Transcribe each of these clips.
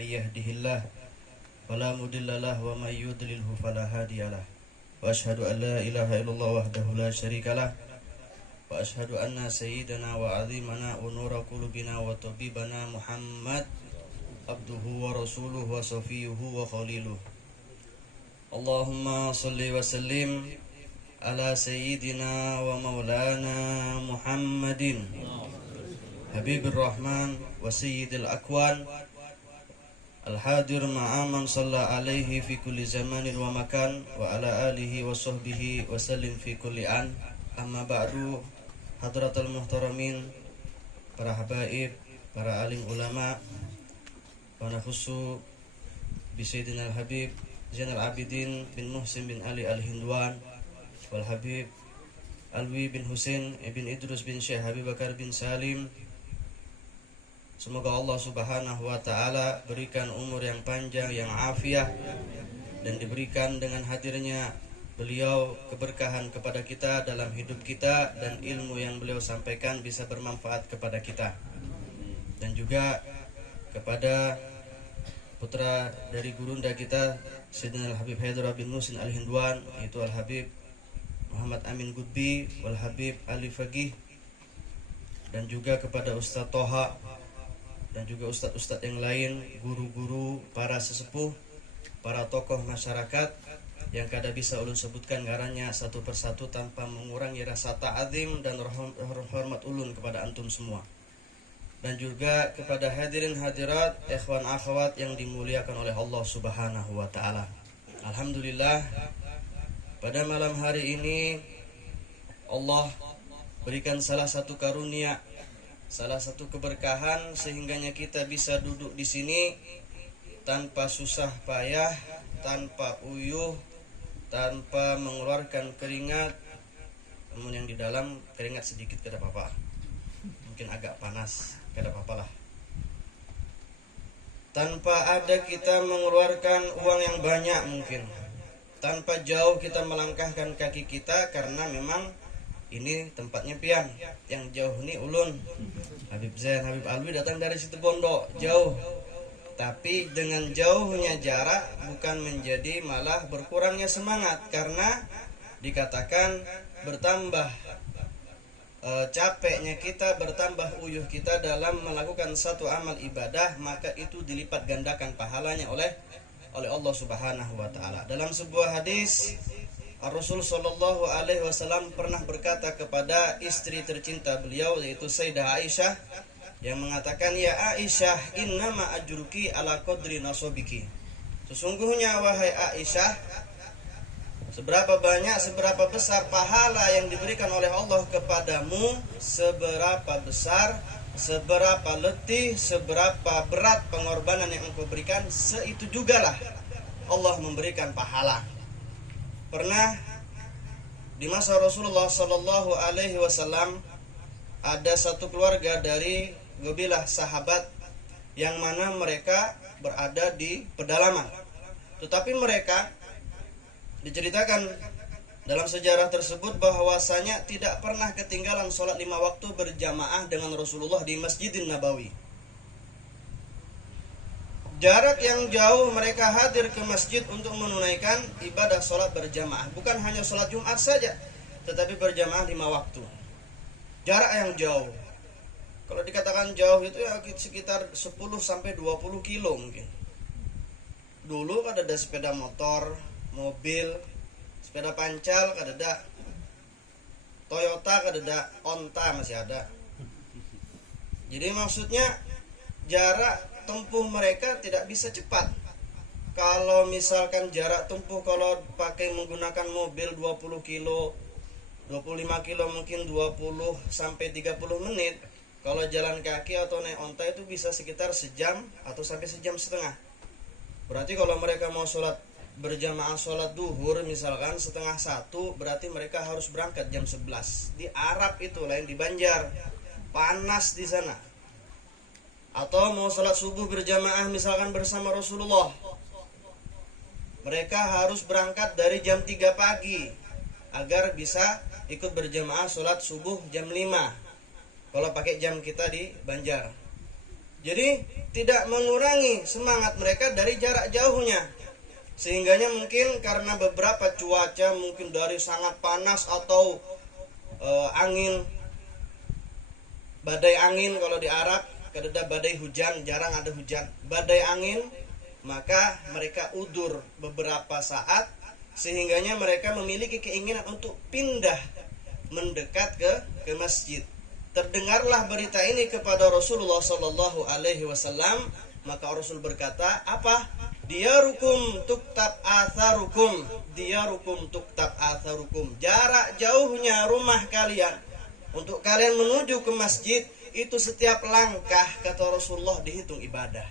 من يهده الله فلا مضل له ومن يضلله فلا هادي له وأشهد أن لا إله إلا الله وحده لا شريك له وأشهد أن سيدنا وعظيمنا ونور قلوبنا وطبيبنا محمد عبده ورسوله وصفيه وخليله. اللهم صل وسلم على سيدنا ومولانا محمد حبيب الرحمن وسيد الأكوان الحاضر مع من صلى عليه في كل زمان ومكان وعلى آله وصحبه وسلم في كل آن. Amma ba'du, hadratul muhtaramin, para habaib, para alim ulama, wa nafsu bi sayyidina al-habib Zainal Abidin bin Muhsin bin Ali al-Hindwan wal habib Alwi bin Husain bin Idrus bin Syekh Habib Bakar bin Salim. Semoga Allah Subhanahu wa taala berikan umur yang panjang, yang afiah, dan diberikan dengan hadirnya beliau keberkahan kepada kita dalam hidup kita, dan ilmu yang beliau sampaikan bisa bermanfaat kepada kita. Dan juga kepada putra dari gurunda kita Sayyidina Al-Habib Haidar bin Muhsin Al-Hindwan, yaitu Al-Habib Muhammad Amin Gudbi wal Habib Ali Fagih, dan juga kepada Ustaz Toha dan juga ustadz-ustadz yang lain, guru-guru, para sesepuh, para tokoh masyarakat yang kada bisa ulun sebutkan ngarannya satu persatu tanpa mengurangi rasa ta'zim dan hormat ulun kepada antum semua. Dan juga kepada hadirin hadirat, ikhwan akhwat yang dimuliakan oleh Allah Subhanahu wa taala. Alhamdulillah, pada malam hari ini Allah berikan salah satu karunia, salah satu keberkahan sehingganya kita bisa duduk di sini tanpa susah payah, tanpa uyuh, tanpa mengeluarkan keringat. Namun yang di dalam keringat sedikit kada apa-apa, mungkin agak panas, kada apa-apa lah. Tanpa ada kita mengeluarkan uang yang banyak, mungkin tanpa jauh kita melangkahkan kaki kita, karena memang ini tempatnya pian. Yang jauh ini ulun, Habib Zain, Habib Alwi datang dari situ Bondo, jauh. Tapi dengan jauhnya jarak bukan menjadi malah berkurangnya semangat, karena dikatakan bertambah capeknya kita, bertambah uyuh kita dalam melakukan satu amal ibadah, maka itu dilipat gandakan pahalanya oleh Allah Subhanahu wa taala. Dalam sebuah hadis, Rasul sallallahu alaihi wasallam pernah berkata kepada istri tercinta beliau, yaitu Sayyidah Aisyah, yang mengatakan, "Ya Aisyah, innama ajruki ala qadri nasabiki." Sesungguhnya wahai Aisyah, seberapa banyak, seberapa besar pahala yang diberikan oleh Allah kepadamu, seberapa besar, seberapa letih, seberapa berat pengorbanan yang engkau berikan, seitu jugalah Allah memberikan pahala. Pernah di masa Rasulullah sallallahu alaihi wasallam ada satu keluarga dari kabilah sahabat yang mana mereka berada di pedalaman. Tetapi mereka diceritakan dalam sejarah tersebut bahwasanya tidak pernah ketinggalan sholat 5 waktu berjamaah dengan Rasulullah di Masjidin Nabawi. Jarak yang jauh mereka hadir ke masjid untuk menunaikan ibadah sholat berjamaah. Bukan hanya sholat Jumat saja, tetapi berjamaah 5 waktu. Jarak yang jauh, kalau dikatakan jauh itu ya sekitar 10 sampai 20 kilo mungkin. Dulu kan ada sepeda motor, mobil, sepeda pancal kan ada, Toyota kan ada, Onta masih ada. Jadi maksudnya jarak tempuh mereka tidak bisa cepat. Kalau misalkan jarak tempuh kalau pakai menggunakan mobil 20 kilo, 25 kilo mungkin 20 sampai 30 menit. Kalau jalan kaki atau naik onta itu bisa sekitar sejam atau sampai sejam setengah. Berarti kalau mereka mau sholat berjamaah sholat duhur misalkan setengah 1, berarti mereka harus berangkat jam 11. Di Arab itu lain, di Banjar, panas di sana. Atau mau sholat subuh berjamaah misalkan bersama Rasulullah, mereka harus berangkat dari jam 3 pagi agar bisa ikut berjamaah sholat subuh jam 5 kalau pakai jam kita di Banjar. Jadi tidak mengurangi semangat mereka dari jarak jauhnya. Sehingganya mungkin karena beberapa cuaca, mungkin dari sangat panas atau angin, badai angin kalau di Arab, kadang badai hujan, jarang ada hujan, badai angin, maka mereka udur beberapa saat, sehingganya mereka memiliki keinginan untuk pindah mendekat ke masjid. Terdengarlah berita ini kepada Rasulullah Sallallahu Alaihi Wasallam, maka Rasul berkata, apa? Diyarukum tuktab atharukum, diyarukum tuktab atharukum. Jarak jauhnya rumah kalian untuk kalian menuju ke masjid itu setiap langkah, kata Rasulullah, dihitung ibadah.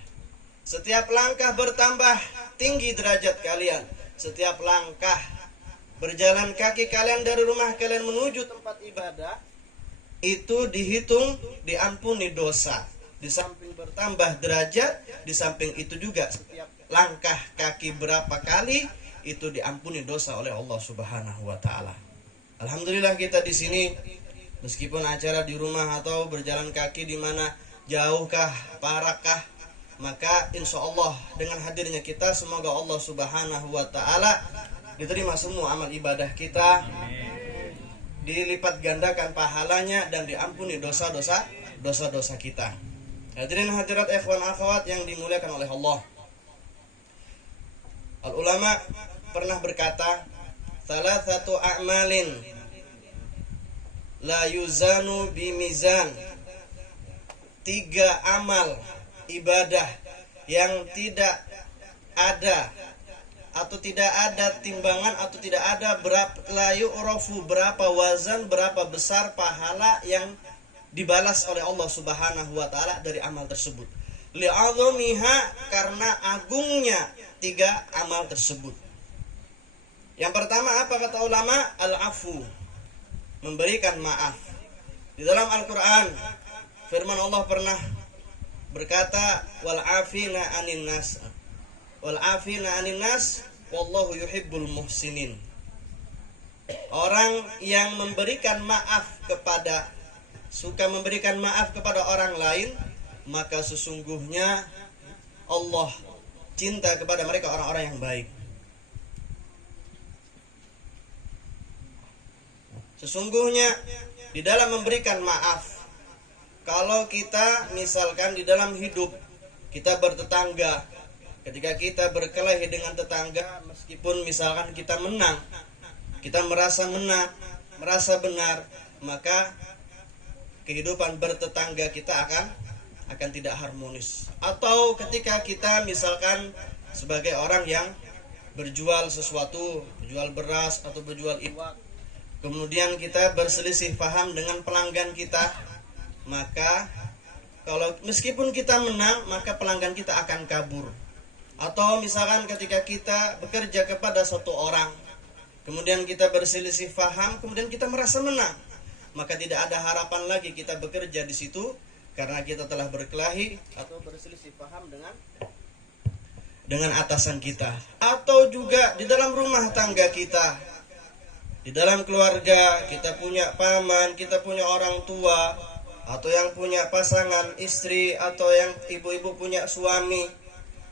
Setiap langkah bertambah tinggi derajat kalian. Setiap langkah berjalan kaki kalian dari rumah kalian menuju tempat ibadah itu dihitung diampuni dosa. Di samping bertambah derajat, di samping itu juga setiap langkah kaki berapa kali itu diampuni dosa oleh Allah Subhanahu wa taala. Alhamdulillah kita di sini meskipun acara di rumah atau berjalan kaki di mana jauhkah, parakah, maka insya Allah dengan hadirnya kita semoga Allah Subhanahu wa taala diterima semua amal ibadah kita, dilipat gandakan pahalanya dan diampuni dosa-dosa kita. Hadirin hadirat ikhwan akhwat yang dimuliakan oleh Allah. Al ulama pernah berkata, salah satu a'malin la yuzanu bimizan. 3 amal ibadah yang tidak ada atau tidak ada timbangan atau tidak ada berapa layu urafu, berapa wazan, berapa besar pahala yang dibalas oleh Allah Subhanahu wa taala dari amal tersebut. Li'azamiha, karena agungnya 3 amal tersebut. Yang pertama apa kata ulama? Al-afu, memberikan maaf. Di dalam Al-Qur'an firman Allah pernah berkata, wal afina 'anin nas. Wal afina 'anin nas wallahu yuhibbul muhsinin. Orang yang memberikan maaf suka memberikan maaf kepada orang lain, maka sesungguhnya Allah cinta kepada mereka orang-orang yang baik. Sesungguhnya di dalam memberikan maaf, kalau kita misalkan di dalam hidup kita bertetangga, ketika kita berkelahi dengan tetangga, meskipun misalkan kita menang, kita merasa menang, merasa benar, maka kehidupan bertetangga kita akan tidak harmonis. Atau ketika kita misalkan sebagai orang yang berjual sesuatu, berjual beras atau berjual iwak, kemudian kita berselisih paham dengan pelanggan kita, maka kalau meskipun kita menang, maka pelanggan kita akan kabur. Atau misalkan ketika kita bekerja kepada satu orang, kemudian kita berselisih paham, kemudian kita merasa menang, maka tidak ada harapan lagi kita bekerja di situ karena kita telah berkelahi atau berselisih paham dengan atasan kita. Atau juga di dalam rumah tangga kita, di dalam keluarga kita punya paman, kita punya orang tua, atau yang punya pasangan istri, atau yang ibu-ibu punya suami.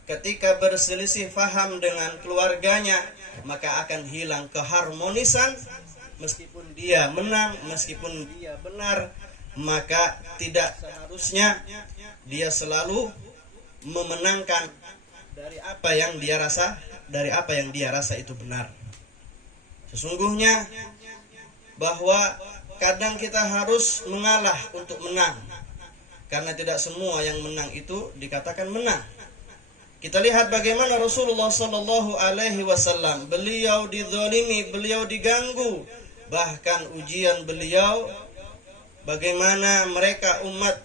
Ketika berselisih paham dengan keluarganya, maka akan hilang keharmonisan. Meskipun dia menang, meskipun dia benar, maka tidak seharusnya dia selalu memenangkan dari apa yang dia rasa itu benar. Sesungguhnya bahwa kadang kita harus mengalah untuk menang, karena tidak semua yang menang itu dikatakan menang. Kita lihat bagaimana Rasulullah Sallallahu Alaihi Wasallam, beliau dizalimi, beliau diganggu, bahkan ujian beliau, bagaimana mereka umat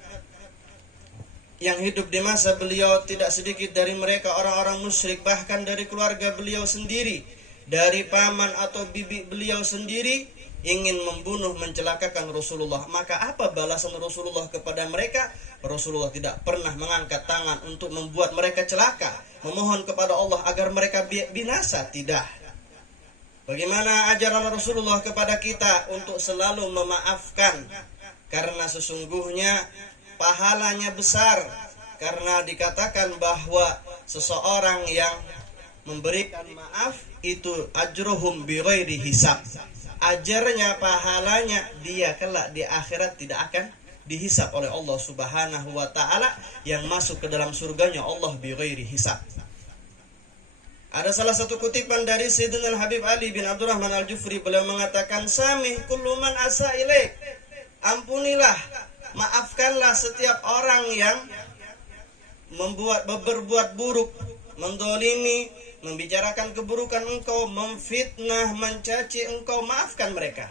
yang hidup di masa beliau, tidak sedikit dari mereka orang-orang musyrik, bahkan dari keluarga beliau sendiri, dari paman atau bibi beliau sendiri, ingin membunuh, mencelakakan Rasulullah. Maka apa balasan Rasulullah kepada mereka? Rasulullah tidak pernah mengangkat tangan untuk membuat mereka celaka, memohon kepada Allah agar mereka binasa. Tidak. Bagaimana ajaran Rasulullah kepada kita untuk selalu memaafkan, karena sesungguhnya pahalanya besar. karena dikatakan bahwa seseorang yang memberikan maaf itu ajruhum bighairi hisab. Ajarnya, pahalanya dia kelak di akhirat tidak akan dihisab oleh Allah Subhanahu wa taala, yang masuk ke dalam surganya Allah bighairi hisab. Ada salah satu kutipan dari Sayyidina Habib Ali bin Abdurrahman Al-Jufri, beliau mengatakan, samih kullu man asa ilaik, ampunilah, maafkanlah setiap orang yang berbuat buruk, mendolimi, membicarakan keburukan engkau, memfitnah, mencaci engkau, maafkan mereka.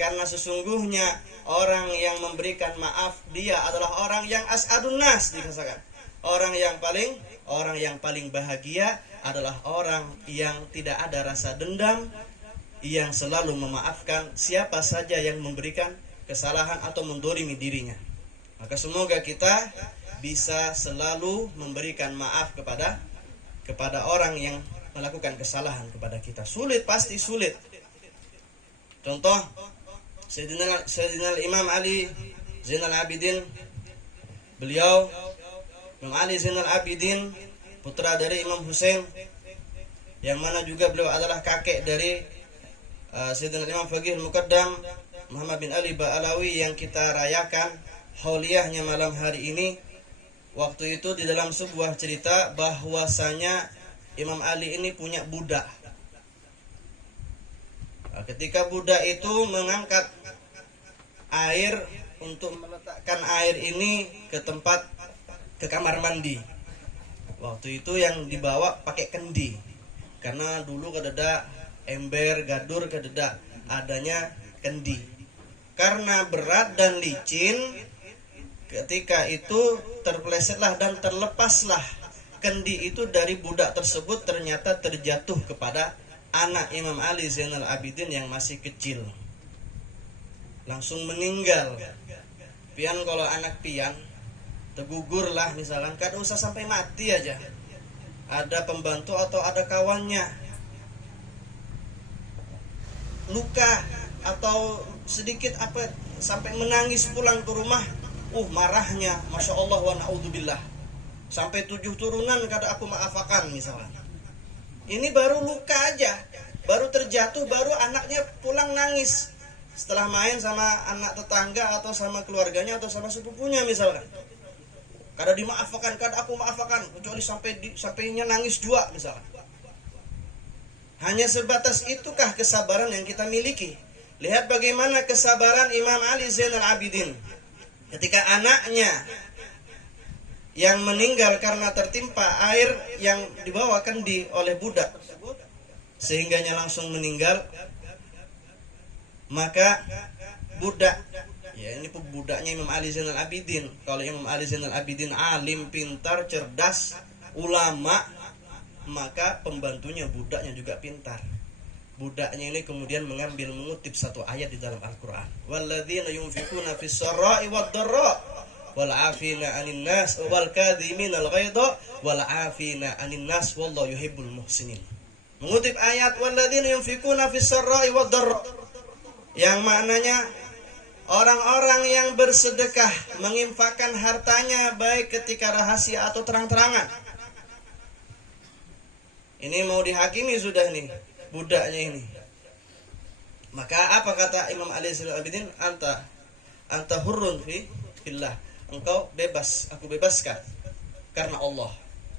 Karena sesungguhnya orang yang memberikan maaf, dia adalah orang yang as'adun nas, dikatakan. Orang yang paling bahagia adalah orang yang tidak ada rasa dendam, yang selalu memaafkan siapa saja yang memberikan kesalahan atau mendolimi dirinya. Maka semoga kita bisa selalu memberikan maaf kepada orang yang melakukan kesalahan kepada kita. Sulit, pasti sulit. Contoh, Sayyidina Imam Ali Zainal Abidin, beliau Imam Ali Zainal Abidin, putra dari Imam Hussein, yang mana juga beliau adalah kakek dari Sayyidina Imam Faqih Muqaddam Muhammad bin Ali Ba'alawi yang kita rayakan hauliyahnya malam hari ini. Waktu itu di dalam sebuah cerita bahwasanya Imam Ali ini punya budak. Ketika budak itu mengangkat air untuk meletakkan air ini ke kamar mandi, waktu itu yang dibawa pakai kendi, karena dulu kadeda ember gadur, kadeda adanya kendi. Karena berat dan licin, ketika itu terpelesetlah dan terlepaslah kendi itu dari budak tersebut, ternyata terjatuh kepada anak Imam Ali Zainal Abidin yang masih kecil, langsung meninggal. Pian kalau anak pian tergugur lah misalkan, kada usah sampai mati aja, ada pembantu atau ada kawannya luka atau sedikit apa sampai menangis pulang ke rumah, marahnya masya Allah wa na'udzubillah, sampai 7 turunan kada aku maafakan misalkan. Ini baru luka aja, baru terjatuh, baru anaknya pulang nangis setelah main sama anak tetangga atau sama keluarganya atau sama sepupunya misalkan. Kada dimaafkan, kada aku maafakan, kecuali sampainya nangis 2 misalkan. Hanya sebatas itukah kesabaran yang kita miliki? Lihat bagaimana kesabaran Imam Ali Zainal Abidin ketika anaknya yang meninggal karena tertimpa air yang dibawa kendi oleh budak, sehingganya langsung meninggal. Maka budak, ya ini budaknya Imam Ali Zainal Abidin. Kalau Imam Ali Zainal Abidin alim, pintar, cerdas, ulama, maka pembantunya budaknya juga pintar. Budaknya ini kemudian mengutip satu ayat di dalam Al-Quran. Walladzina yunfikuna fis sarra'i wad dharra wal 'afina 'anil nas wal kadhiminal ghaidha wal 'afina 'anil nas wallahu yuhibbul muhsinin. Mengutip ayat walladzina yunfikuna fis sarra'i wad dharra, yang maknanya orang-orang yang bersedekah, menginfakkan hartanya baik ketika rahasia atau terang-terangan. Ini mau dihakimi sudah nih budaknya ini. Maka apa kata Imam Ali Zainal Abidin? Anta hurrun fillah, engkau bebas, aku bebaskan karena Allah.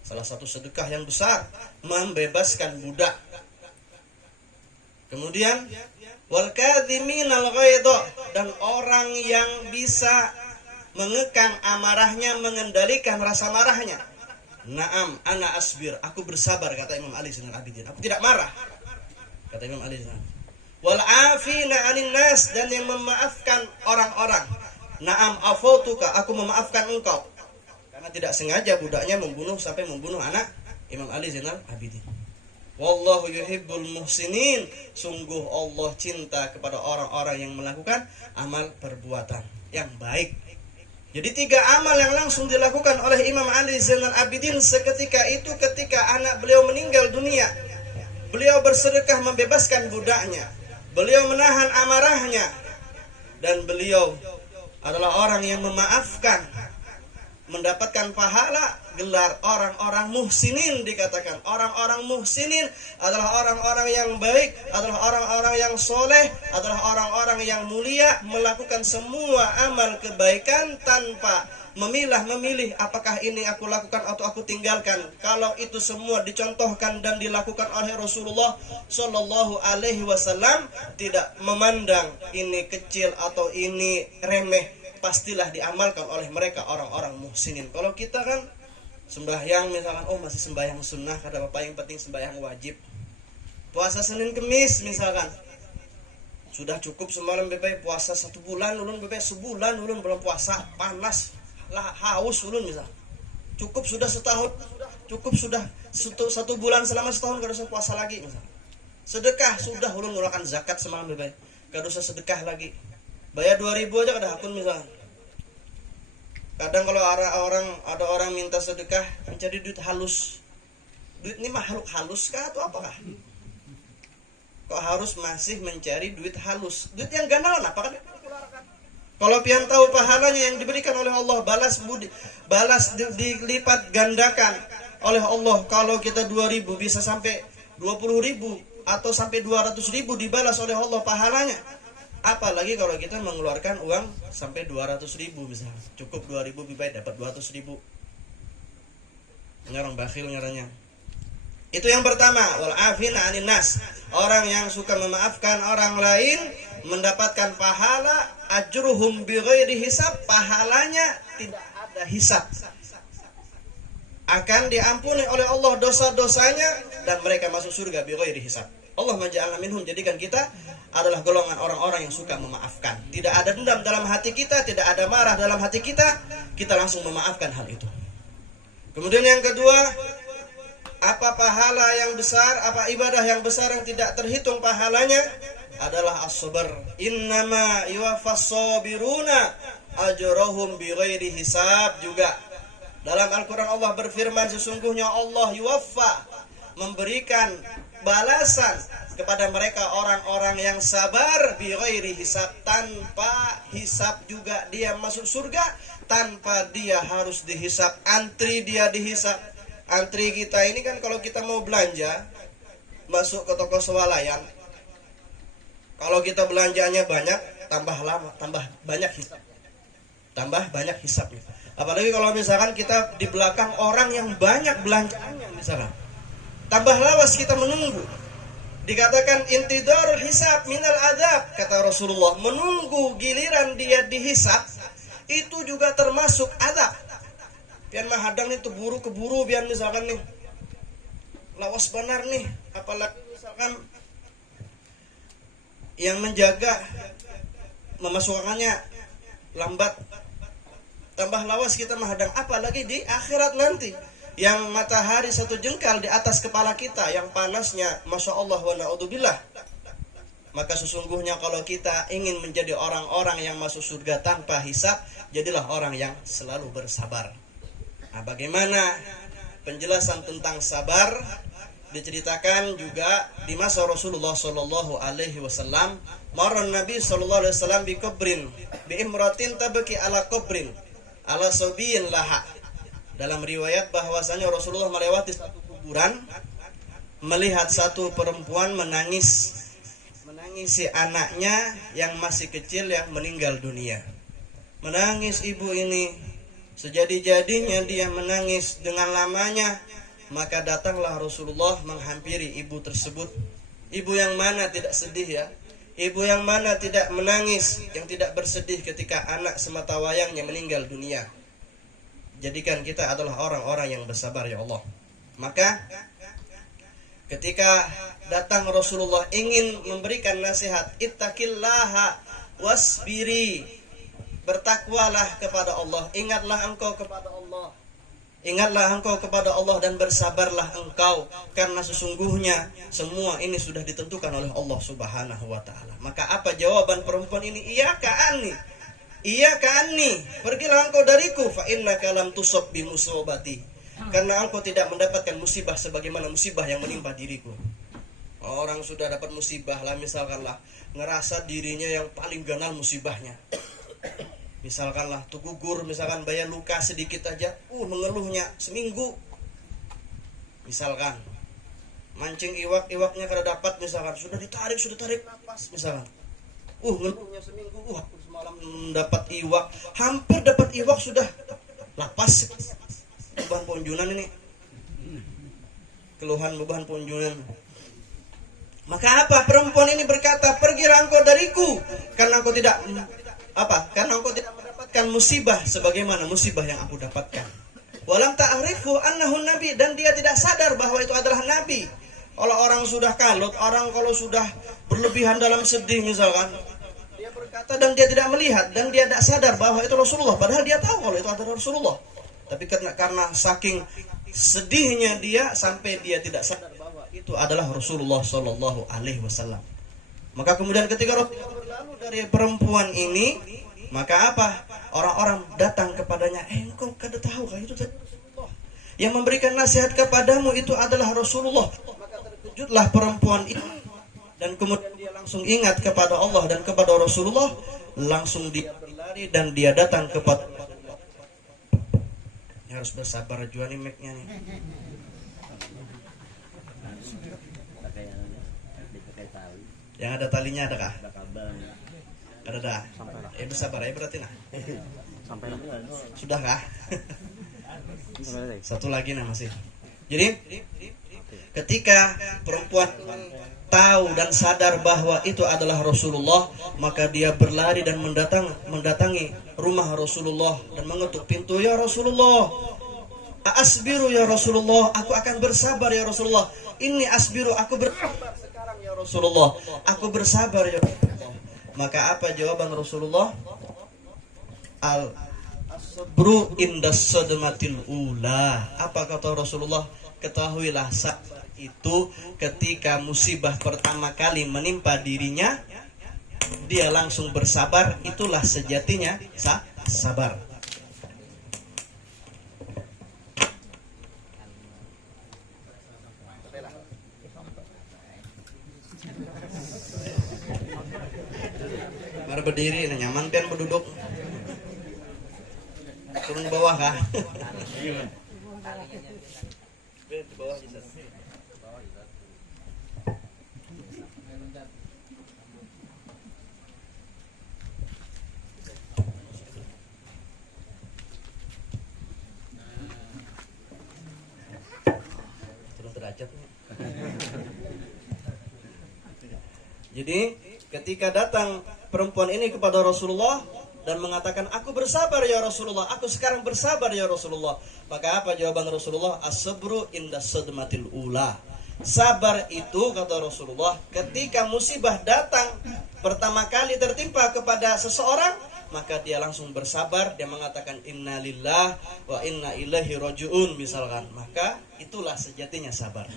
Salah satu sedekah yang besar, membebaskan budak. Kemudian wal kadhiminal ghaidha, dan orang yang bisa mengekang amarahnya, mengendalikan rasa marahnya. Naam ana asbir, aku bersabar, kata Imam Ali Zainal Abidin, aku tidak marah, kata Imam Ali Zainal. Wal afina 'anil nas, dan yang memaafkan orang-orang. Naam afautuka, aku memaafkan engkau, karena tidak sengaja budaknya sampai membunuh anak Imam Ali Zainal Abidin. Wallahu yuhibbul muhsinin, sungguh Allah cinta kepada orang-orang yang melakukan amal perbuatan yang baik. Jadi 3 amal yang langsung dilakukan oleh Imam Ali Zainal Abidin seketika itu, ketika anak beliau meninggal dunia. Beliau bersedekah membebaskan budaknya, beliau menahan amarahnya, dan beliau adalah orang yang memaafkan mendapatkan pahala, gelar orang-orang muhsinin. Dikatakan orang-orang muhsinin adalah orang-orang yang baik, adalah orang-orang yang soleh, adalah orang-orang yang mulia, melakukan semua amal kebaikan tanpa memilih apakah ini aku lakukan atau aku tinggalkan. Kalau itu semua dicontohkan dan dilakukan oleh Rasulullah Shallallahu Alaihi Wasallam, tidak memandang ini kecil atau ini remeh, pastilah diamalkan oleh mereka orang-orang muhsinin. Kalau kita kan sembahyang misalkan, oh masih sembahyang sunnah, kata bapak, yang penting sembahyang wajib. Puasa Senin Kemis misalkan, sudah cukup semalam bebe puasa 1 bulan, ulun bebe sebulan ulun belum puasa, panas lah, haus ulun misal. Cukup sudah setahun, cukup sudah 1 bulan, selama setahun gak usah puasa lagi misal. Sedekah sudah ulun ngeluarkan zakat semalam bebe, gak usah sedekah lagi. Bayar 2.000 aja kada hakun misal. Kadang kalau ada orang minta sedekah mencari duit halus. Duit ini makhluk halus kah atau apakah? Kok harus masih mencari duit halus? Duit yang gandalan apa kan? Kalau pian tahu pahalanya yang diberikan oleh Allah, balas dilipat gandakan oleh Allah. Kalau kita 2.000 bisa sampai 20.000 atau sampai 200.000 dibalas oleh Allah pahalanya. Apalagi kalau kita mengeluarkan uang sampai 200.000 misalnya. Cukup 2.000 bibai dapat 200.000. Ngarang bakhil ngaranya. Itu yang pertama, wal afina 'anil nas. Orang yang suka memaafkan orang lain mendapatkan pahala ajruhum bighairi hisab, pahalanya tidak ada hisab. Akan diampuni oleh Allah dosa-dosanya dan mereka masuk surga bighairi hisab. Allah maj'alna minhum, jadikan kita adalah golongan orang-orang yang suka memaafkan. Tidak ada dendam dalam hati kita, tidak ada marah dalam hati kita, kita langsung memaafkan hal itu. Kemudian yang kedua, apa pahala yang besar, apa ibadah yang besar yang tidak terhitung pahalanya adalah as-sabr. Innama yuwaffas sabiruna ajrahum bighairi hisab. Juga dalam Al-Quran Allah berfirman, sesungguhnya Allah yuwaffa, memberikan balasan kepada mereka orang-orang yang sabar bighairi hisab, tanpa hisab juga dia masuk surga, tanpa dia harus dihisab, antri dia dihisab. Antri kita ini kan kalau kita mau belanja masuk ke toko swalayan, kalau kita belanjanya banyak, tambah lama, tambah banyak hisab. Tambah banyak hisabnya. Apalagi kalau misalkan kita di belakang orang yang banyak belanjaannya misalkan, tambah lawas kita menunggu. Dikatakan intidarul hisab minal adab, kata Rasulullah, menunggu giliran dia dihisab itu juga termasuk adab. Pian mahadang nih keburu pian misalkan nih lawas benar nih, apalagi misalkan yang menjaga memasukkannya lambat, tambah lawas kita menghadang. Apalagi di akhirat nanti yang matahari 1 jengkal di atas kepala kita, yang panasnya masya Allah wa na'udzubillah. Maka sesungguhnya kalau kita ingin menjadi orang-orang yang masuk surga tanpa hisab, jadilah orang yang selalu bersabar. Nah, bagaimana penjelasan tentang sabar diceritakan juga di masa Rasulullah Shallallahu Alaihi Wasallam. Marran Nabi Shallallahu Alaihi Wasallam bi kubrin bi imratin tabki ala kubrin ala sobiyin laha. Dalam riwayat bahwasanya Rasulullah melewati satu kuburan, melihat satu perempuan menangisi anaknya yang masih kecil yang meninggal dunia. Menangis ibu ini, sejadi-jadinya dia menangis dengan lamanya. Maka datanglah Rasulullah menghampiri ibu tersebut. Ibu yang mana tidak sedih ya? Ibu yang mana tidak menangis, yang tidak bersedih ketika anak semata wayangnya meninggal dunia? Jadikan kita adalah orang-orang yang bersabar ya Allah. Maka ketika datang Rasulullah ingin memberikan nasihat, ittaqillaha wasbiri, bertakwalah kepada Allah, ingatlah engkau kepada Allah. Ingatlah engkau kepada Allah dan bersabarlah engkau, karena sesungguhnya semua ini sudah ditentukan oleh Allah Subhanahu wa taala. Maka apa jawaban perempuan ini? Iyyaka anni. Iyyaka anni. Pergilah engkau dariku, fa innaka lam tusab bi musibati. Karena engkau tidak mendapatkan musibah sebagaimana musibah yang menimpa diriku. Orang sudah dapat musibah lah, misalkanlah ngerasa dirinya yang paling ganal musibahnya. Misalkanlah tuh gugur, misalkan bayar luka sedikit aja, mengeluhnya seminggu. Misalkan mancing iwaknya kada dapat, misalkan sudah tarik nafas, misalkan ngeluhnya seminggu, aku semalam dapat iwak, hampir dapat iwak sudah lapas. Beban punjunan ini, keluhan beban punjunan. Maka apa? Perempuan ini berkata, pergilah engkau dariku, karena engkau tidak karena engkau tidak mendapatkan musibah sebagaimana musibah yang aku dapatkan. Walam ta'rifu annahu nabi, dan dia tidak sadar bahwa itu adalah nabi. Kalau orang sudah kalut, orang kalau sudah berlebihan dalam sedih misalkan, dia berkata dan dia tidak melihat dan dia tidak sadar bahwa itu Rasulullah, padahal dia tahu kalau itu adalah Rasulullah. Tapi karena saking sedihnya dia sampai dia tidak sadar bahwa itu adalah Rasulullah Shallallahu Alaihi Wasallam. Maka kemudian ketika Rasulullah berlalu dari perempuan ini, maka apa? Orang-orang datang kepadanya, engkau kada tahu kan itu Rasulullah. Yang memberikan nasihat kepadamu itu adalah Rasulullah. Maka terkejutlah perempuan itu, dan kemudian dia langsung ingat kepada Allah dan kepada Rasulullah. Langsung dia berlari dan dia datang kepada Rasulullah. Ini harus bersabar juga nih mic-nya nih. Yang ada talinya ada kah? Ada dah. Bersabar ya berarti nah. Sudah kah? Satu lagi nah masih. Jadi ketika perempuan tahu dan sadar bahwa itu adalah Rasulullah, maka dia berlari dan mendatangi rumah Rasulullah dan mengetuk pintu. Ya Rasulullah, asbiru ya Rasulullah, aku akan bersabar ya Rasulullah. Ini asbiru, aku bersabar sekarang ya Rasulullah, aku bersabar ya Rasulullah. Maka apa jawaban Rasulullah? Al-sabru indas sadmatil ula. Apa kata Rasulullah? Ketahuilah sabar itu ketika musibah pertama kali menimpa dirinya, dia langsung bersabar, itulah sejatinya sabar. Mari berdiri, nyaman kan berduduk. Turun ke bawah kah? Di bawah bisa. Turun derajat. Jadi ketika datang perempuan ini kepada Rasulullah dan mengatakan, aku bersabar ya Rasulullah, aku sekarang bersabar ya Rasulullah. Maka apa jawaban Rasulullah? As-sabru indas sadmatil ula. Sabar itu, kata Rasulullah, ketika musibah datang pertama kali tertimpa kepada seseorang, maka dia langsung bersabar, dia mengatakan inna lillah wa inna ilaihi rajiun misalkan. Maka itulah sejatinya sabar.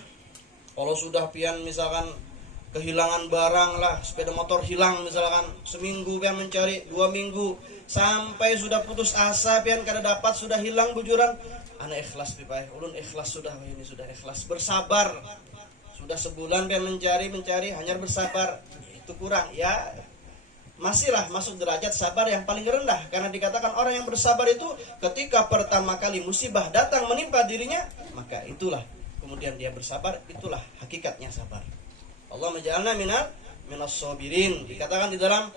Kalau sudah pian misalkan kehilangan barang lah, sepeda motor hilang misalkan, seminggu pian mencari, 2 minggu, sampai sudah putus asa pian kada dapat, sudah hilang bujuran, anak ikhlas pipai, ulun ikhlas sudah, ini sudah ikhlas, bersabar. Sudah sebulan pian mencari, hanya bersabar, itu kurang ya. Masihlah masuk derajat sabar yang paling rendah, karena dikatakan orang yang bersabar itu ketika pertama kali musibah datang menimpa dirinya, maka itulah kemudian dia bersabar, itulah hakikatnya sabar. Allah menja'alna minas sabirin. Dikatakan di dalam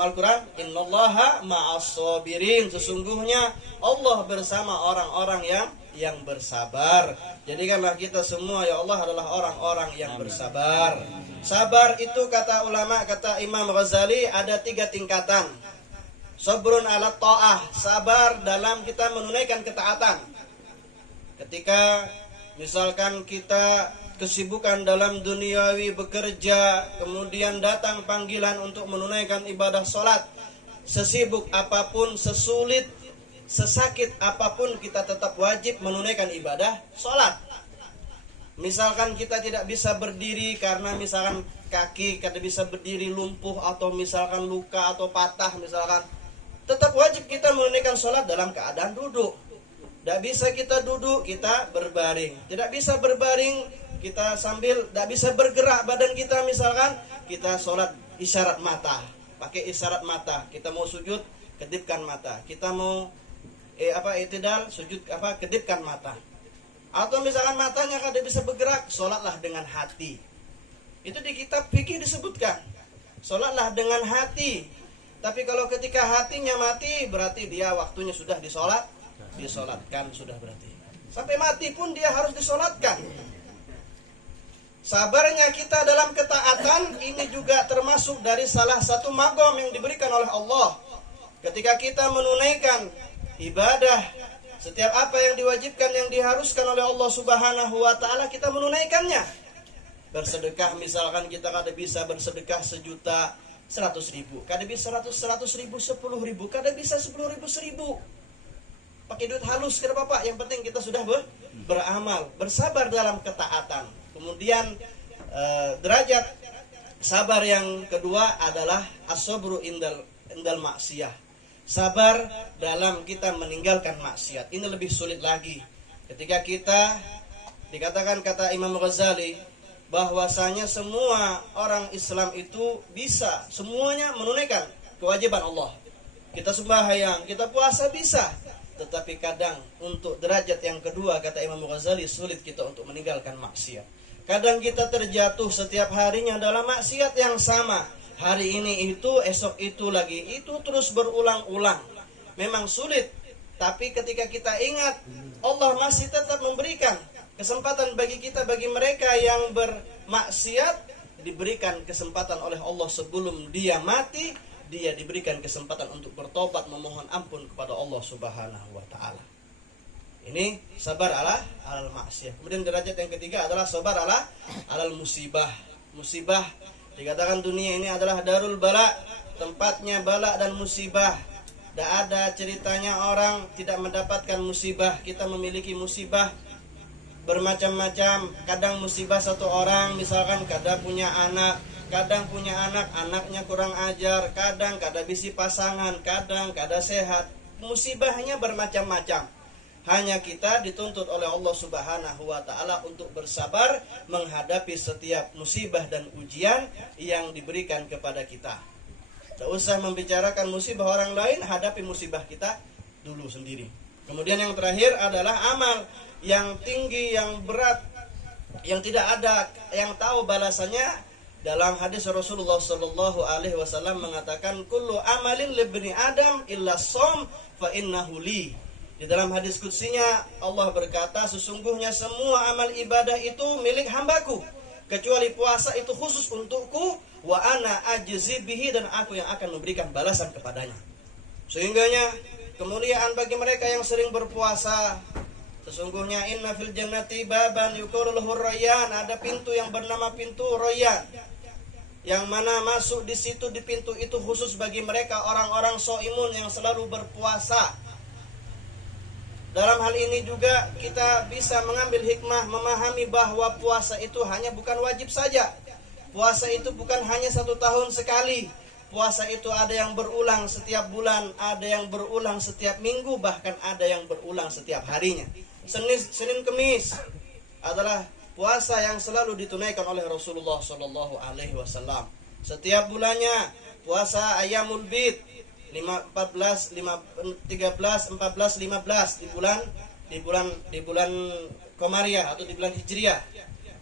Al-Qur'an, innallaha ma'as sabirin. Sesungguhnya Allah bersama orang-orang yang bersabar. Jadikanlah kita semua ya Allah adalah orang-orang yang bersabar. Sabar itu kata ulama, kata Imam Ghazali, ada 3 tingkatan. Sabrun ala ta'ah, sabar dalam kita menunaikan ketaatan. Ketika misalkan kita kesibukan dalam duniawi bekerja, kemudian datang panggilan untuk menunaikan ibadah sholat, sesibuk apapun, sesulit, sesakit apapun, kita tetap wajib menunaikan ibadah sholat. Misalkan kita tidak bisa berdiri karena misalkan kaki kada bisa berdiri, lumpuh, atau misalkan luka atau patah misalkan, tetap wajib kita menunaikan sholat dalam keadaan duduk. Tidak bisa kita duduk, kita berbaring. Tidak bisa berbaring, kita sambil tidak bisa bergerak badan kita, misalkan kita sholat isyarat mata, pakai isyarat mata. Kita mau sujud kedipkan mata. Kita mau i'tidal, sujud kedipkan mata. Atau misalkan matanya kada bisa bergerak, sholatlah dengan hati. Itu di kitab fikih disebutkan. Sholatlah dengan hati. Tapi kalau ketika hatinya mati, berarti dia waktunya sudah disolatkan sudah berarti. Sampai mati pun dia harus disolatkan. Sabarnya kita dalam ketaatan ini juga termasuk dari salah satu magom yang diberikan oleh Allah. Ketika kita menunaikan ibadah, setiap apa yang diwajibkan, yang diharuskan oleh Allah Subhanahu wa ta'ala, kita menunaikannya. Bersedekah misalkan kita kada bisa bersedekah 1.100.000, kada bisa 100.000, 10.000, kada bisa 10.000, 1.000. Pakai duit halus kada apa-apa, yang penting kita sudah beramal, bersabar dalam ketaatan. Kemudian derajat sabar yang kedua adalah as-sabru indal maksiyah. Sabar dalam kita meninggalkan maksiat. Ini lebih sulit lagi. Ketika kita dikatakan kata Imam Ghazali bahwasanya semua orang Islam itu bisa semuanya menunaikan kewajiban Allah. Kita sembahyang, kita puasa bisa. Tetapi kadang untuk derajat yang kedua kata Imam Ghazali sulit kita untuk meninggalkan maksiat. Kadang kita terjatuh setiap harinya dalam maksiat yang sama. Hari ini itu, esok itu lagi, itu terus berulang-ulang. Memang sulit, tapi ketika kita ingat Allah masih tetap memberikan kesempatan bagi kita, bagi mereka yang bermaksiat, diberikan kesempatan oleh Allah sebelum dia mati, dia diberikan kesempatan untuk bertobat, memohon ampun kepada Allah Subhanahu wa ta'ala. Ini sabar alal maksiat. Kemudian derajat yang ketiga adalah sabar alal musibah. Musibah dikatakan dunia ini adalah darul bala, tempatnya bala dan musibah. Tidak ada ceritanya orang tidak mendapatkan musibah. Kita memiliki musibah bermacam-macam. Kadang musibah satu orang, misalkan kadang punya anak, anaknya kurang ajar, kadang kada bisi pasangan, kadang kada sehat. Musibahnya bermacam-macam. Hanya kita dituntut oleh Allah Subhanahu wa ta'ala untuk bersabar menghadapi setiap musibah dan ujian yang diberikan kepada kita. Tidak usah membicarakan musibah orang lain, hadapi musibah kita dulu sendiri. Kemudian yang terakhir adalah amal yang tinggi, yang berat, yang tidak ada yang tahu balasannya. Dalam hadis Rasulullah sallallahu alaihi wasallam mengatakan kullu amalin libni adam illa shaum fa innahu li. Di dalam hadis qudsinya Allah berkata, sesungguhnya semua amal ibadah itu milik hambaku, kecuali puasa itu khusus untukku, wa ana ajzi bihi, dan aku yang akan memberikan balasan kepadanya. Sehingganya kemuliaan bagi mereka yang sering berpuasa. Sesungguhnya inna fil jannati baban yuqalu lahu rayyan, ada pintu yang bernama pintu Rayyan, yang mana masuk di situ, di pintu itu khusus bagi mereka orang-orang shaimun yang selalu berpuasa. Dalam hal ini juga kita bisa mengambil hikmah, memahami bahwa puasa itu hanya bukan wajib saja. Puasa itu bukan hanya 1 tahun sekali. Puasa itu ada yang berulang setiap bulan, ada yang berulang setiap minggu, bahkan ada yang berulang setiap harinya. Senin Kemis adalah puasa yang selalu ditunaikan oleh Rasulullah Shallallahu Alaihi Wasallam. Setiap bulannya puasa Ayyamul Bid, 14, 13, 14, 15 di bulan Komariah atau di bulan Hijriah.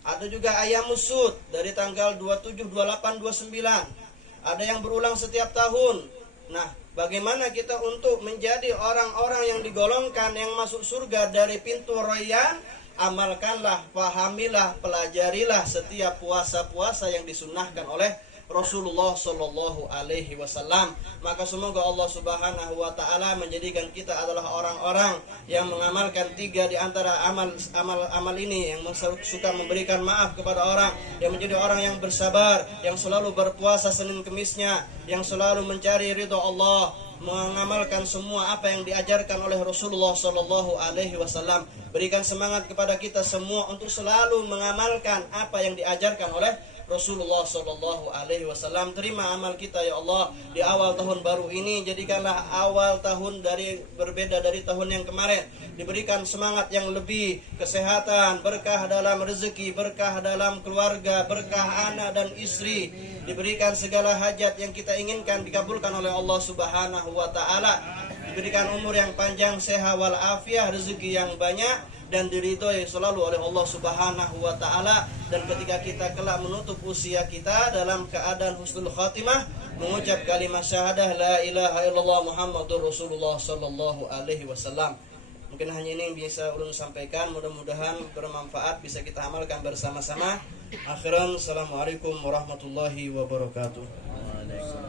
Ada juga Ayyamus Sud dari tanggal 27, 28, 29. Ada yang berulang setiap tahun. Nah, bagaimana kita untuk menjadi orang-orang yang digolongkan yang masuk surga dari pintu Rayyan? Amalkanlah, pahamilah, pelajarilah setiap puasa-puasa yang disunnahkan oleh Rasulullah Shallallahu Alaihi Wasallam. Maka semoga Allah Subhanahu Wa Taala menjadikan kita adalah orang-orang yang mengamalkan 3 di antara amal ini, yang suka memberikan maaf kepada orang, yang menjadi orang yang bersabar, yang selalu berpuasa Senin Kemisnya, yang selalu mencari ridha Allah, mengamalkan semua apa yang diajarkan oleh Rasulullah Shallallahu Alaihi Wasallam. Berikan semangat kepada kita semua untuk selalu mengamalkan apa yang diajarkan oleh Rasulullah Shallallahu Alaihi Wasallam. Terima amal kita ya Allah di awal tahun baru ini. Jadikanlah awal tahun berbeda dari tahun yang kemarin. Diberikan semangat yang lebih, kesehatan, berkah dalam rezeki, berkah dalam keluarga, berkah anak dan istri. Diberikan segala hajat yang kita inginkan dikabulkan oleh Allah Subhanahu Wa Taala. Diberikan umur yang panjang, sehat wal afiah, rezeki yang banyak, dan diridhoi selalu oleh Allah Subhanahu wa taala. Dan ketika kita kelak menutup usia kita dalam keadaan husnul khatimah, mengucap kalimat syahadah la ilaha illallah Muhammadur Rasulullah sallallahu alaihi wasallam. Mungkin hanya ini yang bisa ulun sampaikan, mudah-mudahan bermanfaat, bisa kita amalkan bersama-sama. Akhiran, assalamualaikum warahmatullahi wabarakatuh.